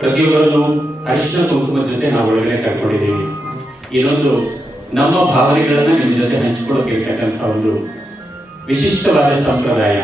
ಪ್ರತಿಯೊಬ್ಬರನ್ನು ಅರಿಶಿನ ಕುಂಕುಮದ ಜೊತೆ ನಾವು ಒಳಗಡೆ ಕರ್ಕೊಂಡಿದ್ದೀವಿ. ಇನ್ನೊಂದು ನಮ್ಮ ಭಾವನೆಗಳನ್ನ ನಿಮ್ಮ ಜೊತೆ ಹಂಚಿಕೊಳ್ಳೋಕೆ ಒಂದು ವಿಶಿಷ್ಟವಾದ ಸಂಪ್ರದಾಯ.